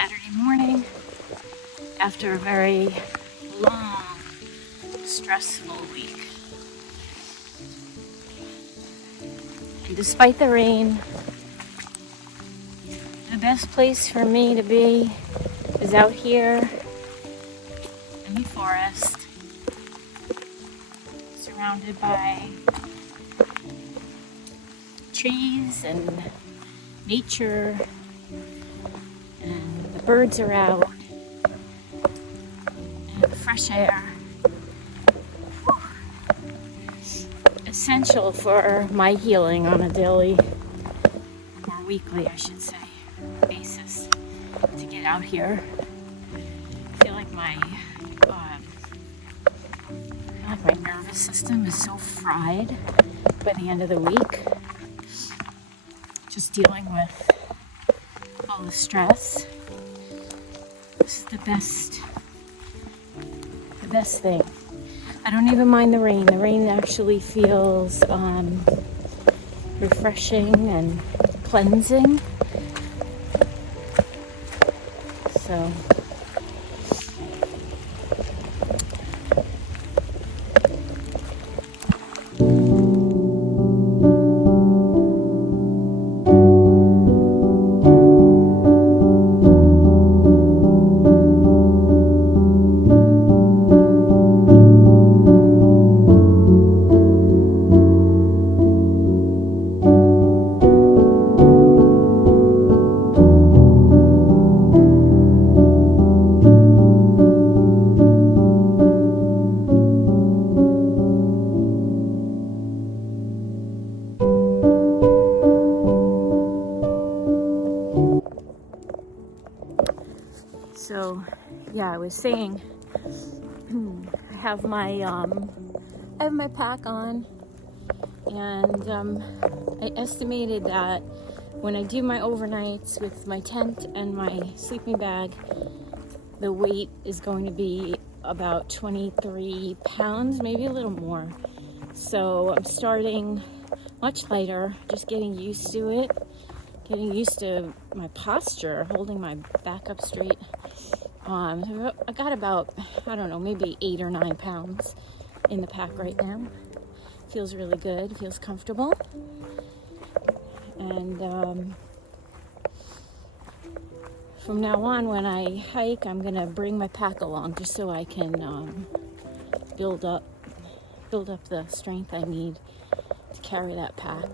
Saturday morning after a very long, stressful week. And despite the rain, the best place for me to be is out here in the forest, surrounded by trees and nature, and the birds are out, and the fresh air. Whew. Essential for my healing on a daily, or weekly I should say, basis, to get out here. I feel like my nervous system is so fried by the end of the week, just dealing with all the stress. This is the best thing. I don't even mind the rain. The rain actually feels refreshing and cleansing. So yeah, I was saying, I have my pack on, and I estimated that when I do my overnights with my tent and my sleeping bag, the weight is going to be about 23 pounds, maybe a little more. So I'm starting much lighter, just getting used to it, getting used to my posture, holding my back up straight. I got about, I don't know, maybe 8 or 9 pounds in the pack right now. Feels really good, feels comfortable. And from now on, when I hike, I'm gonna bring my pack along just so I can build up the strength I need to carry that pack,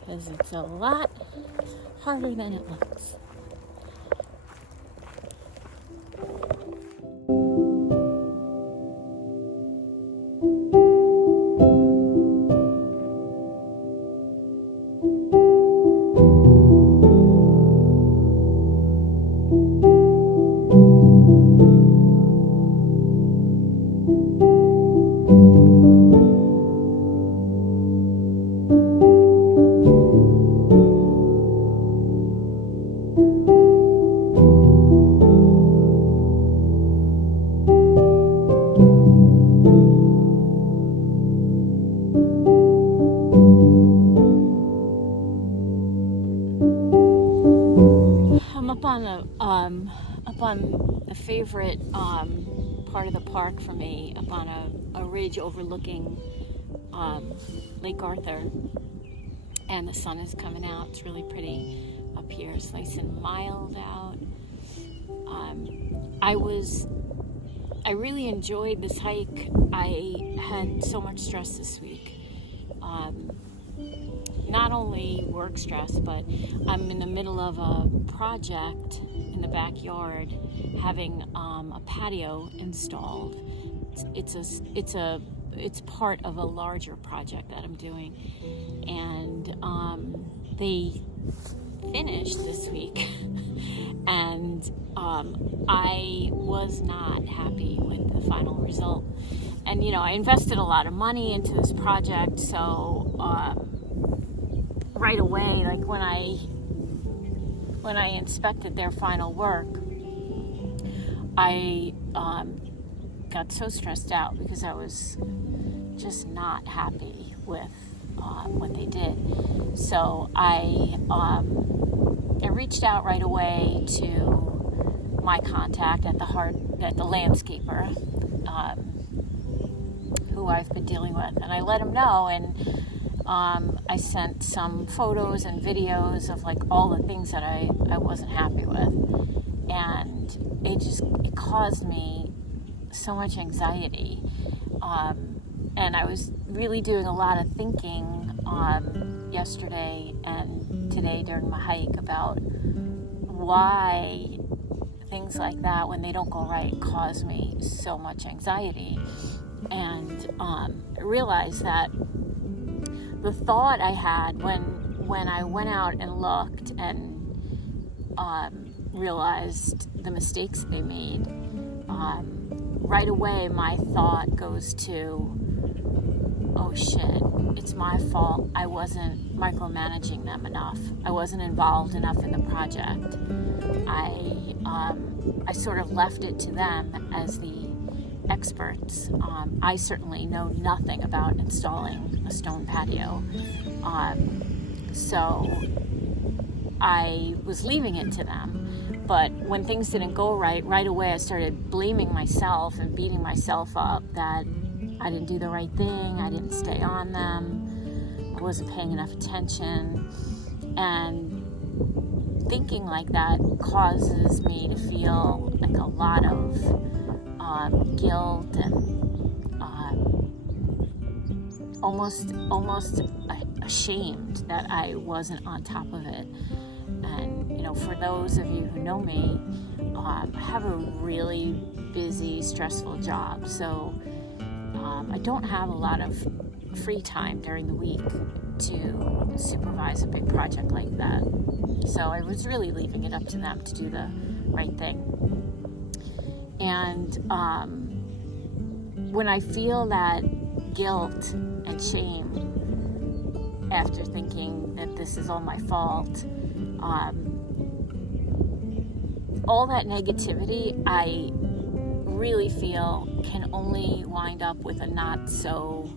because it's a lot harder than it looks. Up on a favorite part of the park for me, up on a ridge overlooking Lake Arthur, and the sun is coming out. It's really pretty up here. It's nice and mild out. I really enjoyed this hike. I had so much stress this week. Not only work stress, but I'm in the middle of a project in the backyard, having a patio installed. It's part of a larger project that I'm doing, and they finished this week, and I was not happy with the final result. And I invested a lot of money into this project, so right away, like when I inspected their final work, I got so stressed out because I was just not happy with what they did. So I I reached out right away to my contact at the landscaper, who I've been dealing with, and I let him know, and I sent some photos and videos of like all the things that I wasn't happy with, and it caused me so much anxiety, and I was really doing a lot of thinking yesterday and today during my hike about why things like that, when they don't go right, cause me so much anxiety. And I realized that the thought I had when I went out and looked and realized the mistakes they made, right away my thought goes to, oh shit, it's my fault. I wasn't micromanaging them enough. I wasn't involved enough in the project. I sort of left it to them as the experts. I certainly know nothing about installing a stone patio. So I was leaving it to them. But when things didn't go right away I started blaming myself and beating myself up that I didn't do the right thing, I didn't stay on them, I wasn't paying enough attention. And thinking like that causes me to feel like a lot of guilt and almost ashamed that I wasn't on top of it. And for those of you who know me, I have a really busy, stressful job, so I don't have a lot of free time during the week to supervise a big project like that. So I was really leaving it up to them to do the right thing. And when I feel that guilt and shame after thinking that this is all my fault, all that negativity I really feel can only wind up with a not so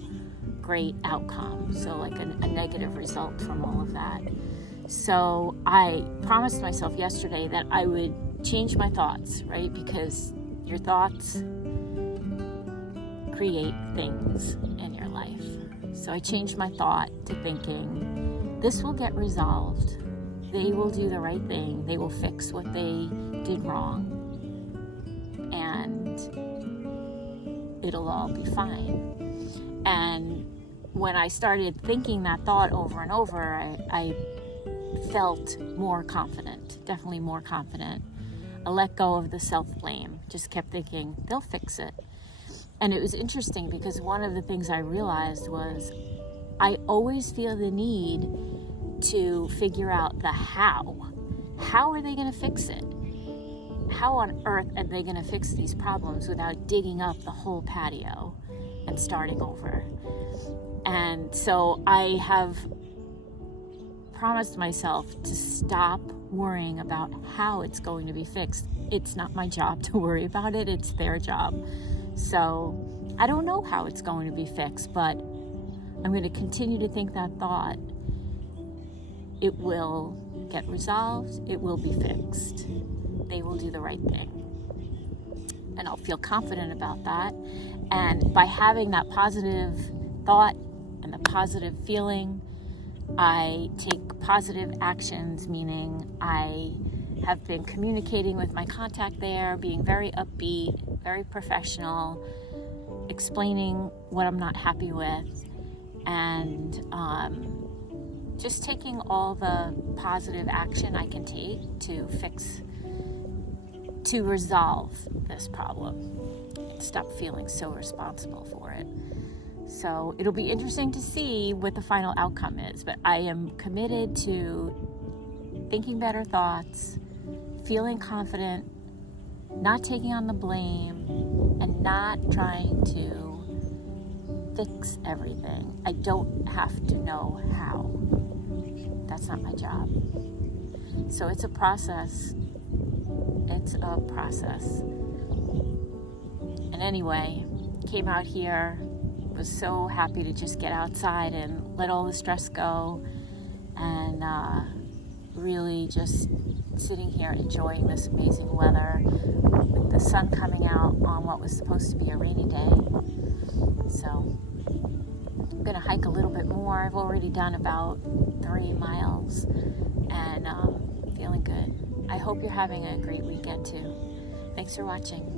great outcome, so like a negative result from all of that. So I promised myself yesterday that I would change my thoughts, right? Because your thoughts create things in your life. So I changed my thought to thinking, this will get resolved. They will do the right thing. They will fix what they did wrong. And it'll all be fine. And when I started thinking that thought over and over, I felt more confident, definitely more confident. I let go of the self-blame, just kept thinking, they'll fix it. And it was interesting because one of the things I realized was I always feel the need to figure out the how. How are they going to fix it? How on earth are they going to fix these problems without digging up the whole patio and starting over? And so I have promised myself to stop worrying about how it's going to be fixed. It's not my job to worry about it, it's their job. So I don't know how it's going to be fixed, but I'm going to continue to think that thought. It will get resolved, it will be fixed. They will do the right thing. And I'll feel confident about that. And by having that positive thought and the positive feeling, I take positive actions, meaning I have been communicating with my contact there, being very upbeat, very professional, explaining what I'm not happy with, and just taking all the positive action I can take to resolve this problem and stop feeling so responsible for it. So it'll be interesting to see what the final outcome is, but I am committed to thinking better thoughts, feeling confident, not taking on the blame, and not trying to fix everything. I don't have to know how. That's not my job. So it's a process. It's a process. And anyway, came out here, was so happy to just get outside and let all the stress go and really just sitting here enjoying this amazing weather, with the sun coming out on what was supposed to be a rainy day. So I'm gonna hike a little bit more. I've already done about 3 miles and feeling good. I hope you're having a great weekend too. Thanks for watching.